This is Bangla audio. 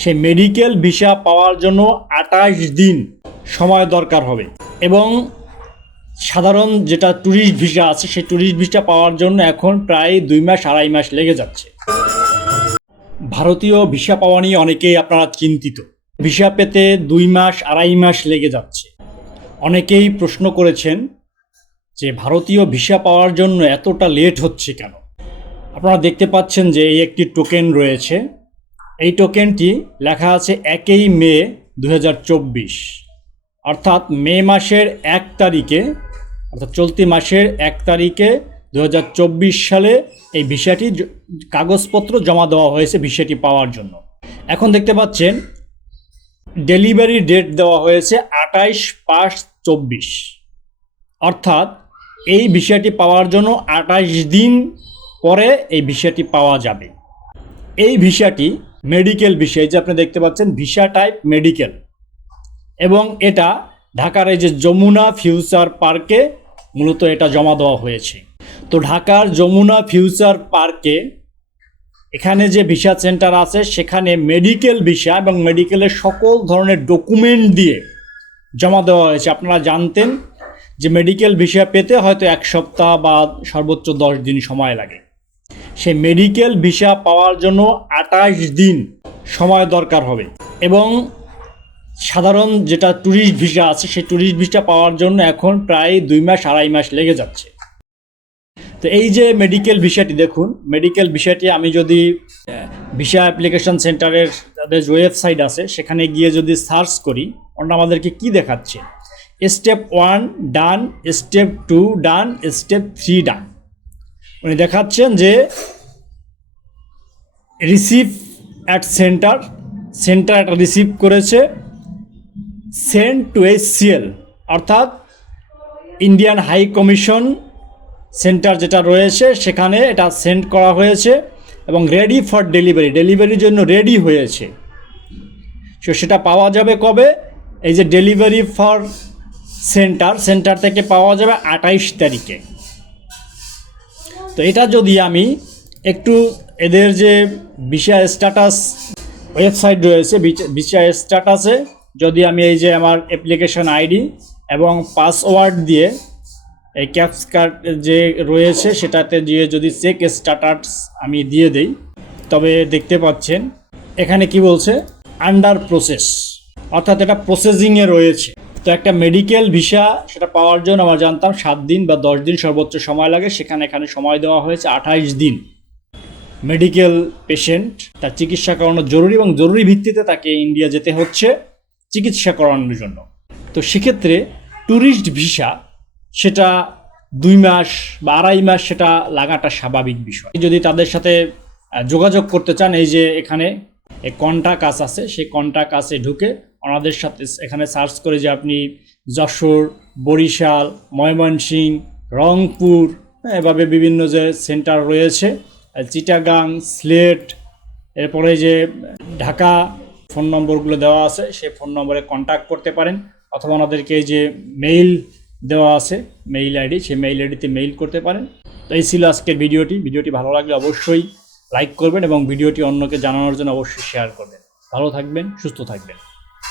সেই মেডিকেল ভিসা পাওয়ার জন্য আঠাশ দিন সময় দরকার হবে। এবং সাধারণ যেটা ট্যুরিস্ট ভিসা আছে, সেই ট্যুরিস্ট ভিসা পাওয়ার জন্য এখন প্রায় দুই মাস, আড়াই মাস লেগে যাচ্ছে। ভারতীয় ভিসা পাওয়া নিয়ে অনেকেই আপনারা চিন্তিত। ভিসা পেতে দুই মাস, আড়াই মাস লেগে যাচ্ছে। অনেকেই প্রশ্ন করেছেন যে ভারতীয় ভিসা পাওয়ার জন্য এতটা লেট হচ্ছে কেন? আপনারা দেখতে পাচ্ছেন যে এই একটি টোকেন রয়েছে। এই টোকেনটি লেখা আছে একই মে দু হাজার চব্বিশ। অর্থাৎ মে মাসের এক তারিখে, অর্থাৎ চলতি মাসের এক তারিখে দু হাজার চব্বিশ সালে এই ভিসাটি কাগজপত্র জমা দেওয়া হয়েছে ভিসাটি পাওয়ার জন্য। এখন দেখতে পাচ্ছেন ডেলিভারি ডেট দেওয়া হয়েছে আটাইশ পাঁচ চব্বিশ। অর্থাৎ এই ভিসাটি পাওয়ার জন্য আটাইশ দিন পরে এই ভিসাটি পাওয়া যাবে। এই ভিসাটি মেডিকেল ভিসা যে আপনি দেখতে পাচ্ছেন ভিসা টাইপ মেডিকেল এবং এটা ঢাকার এই যে যমুনা ফিউচার পার্কে মূলত এটা জমা দেওয়া হয়েছে। তো ঢাকার যমুনা ফিউচার পার্কে এখানে যে ভিসা সেন্টার আছে, সেখানে মেডিকেল ভিসা এবং মেডিকেলের সকল ধরনের ডকুমেন্ট দিয়ে জমা দেওয়া হয়েছে। আপনারা জানতেন যে মেডিকেল ভিসা পেতে হয়তো এক সপ্তাহ বা সর্বোচ্চ দশ দিন সময় লাগে। সেই মেডিকেল ভিসা পাওয়ার জন্য আঠাশ দিন সময় দরকার হবে। এবং সাধারণ যেটা ট্যুরিস্ট ভিসা আছে, সেই ট্যুরিস্ট ভিসা পাওয়ার জন্য এখন প্রায় দুই মাস, আড়াই মাস লেগে যাচ্ছে। তো এই যে মেডিকেল ভিসাটি দেখুন মেডিকেল ভিসাটি আমি যদি ভিসা অ্যাপ্লিকেশন সেন্টারের তাদের ওয়েবসাইট আছে, সেখানে গিয়ে যদি সার্চ করি, ওটা আমাদেরকে কি দেখাচ্ছে? Step one done step two done step three done উনি দেখাচ্ছেন যে রিসিভ অ্যাট সেন্টার সেন্টার একটা রিসিভ করেছে সেন্ড টু এ সিএল অর্থাৎ ইন্ডিয়ান হাই কমিশন সেন্টার যেটা রয়েছে, সেখানে এটা সেন্ড করা হয়েছে এবং রেডি ফর ডেলিভারি ডেলিভারির জন্য রেডি হয়েছে। সো সেটা পাওয়া যাবে কবে? এই যে ডেলিভারি ফর সেন্টার সেন্টার থেকে পাওয়া যাবে আঠাইশ তারিখে। তো এটা যদি আমি একটু এদের যে ভিসা স্ট্যাটাস ওয়েবসাইট রয়েছে, ভিসা স্ট্যাটাসে যদি আমি এই যে আমার অ্যাপ্লিকেশন আইডি এবং পাসওয়ার্ড দিয়ে এই ক্যাপস কার্ড যে রয়েছে সেটাতে দিয়ে যদি চেক স্ট্যাটাস আমি দিয়ে দেই, তবে দেখতে পাচ্ছেন এখানে কি বলছে, আন্ডার প্রসেস, অর্থাৎ এটা প্রসেসিংয়ে রয়েছে। তো একটা মেডিকেল ভিসা সেটা পাওয়ার জন্য আমরা জানতাম, সাত দিন বা দশ দিন সর্বোচ্চ সময় লাগে। সেখানে এখানে সময় দেওয়া হয়েছে আঠাইশ দিন। মেডিকেল পেশেন্ট তার চিকিৎসা করানো জরুরি এবং জরুরি ভিত্তিতে তাকে ইন্ডিয়া যেতে হচ্ছে চিকিৎসা করানোর জন্য। তো সেক্ষেত্রে ট্যুরিস্ট ভিসা সেটা দুই মাস বা আড়াই মাস সেটা লাগাটা স্বাভাবিক বিষয়। যদি তাদের সাথে যোগাযোগ করতে চান, এই যে এখানে কন্টাক্ট আস আছে, সেই কন্টাক্ট আসে ঢুকে ওনাদের সাথে এখানে সার্চ করে যে আপনি যশোর বরিশাল ময়মনসিংহ রংপুর হ্যাঁ, এভাবে বিভিন্ন যে সেন্টার রয়েছে চিটাগাং স্লেট এরপরে যে ঢাকা ফোন নম্বরগুলো দেওয়া আছে সেই ফোন নম্বরে কন্ট্যাক্ট করতে পারেন অথবা ওনাদেরকে যে মেইল দেওয়া আছে মেইল আইডি সেই মেইল আইডিতে মেইল করতে পারেন। তো এই ছিল আজকের ভিডিওটি। ভিডিওটি ভালো লাগলে অবশ্যই লাইক করবেন এবং ভিডিওটি অন্যকে জানানোর জন্য অবশ্যই শেয়ার করবেন। ভালো থাকবেন সুস্থ থাকবেন।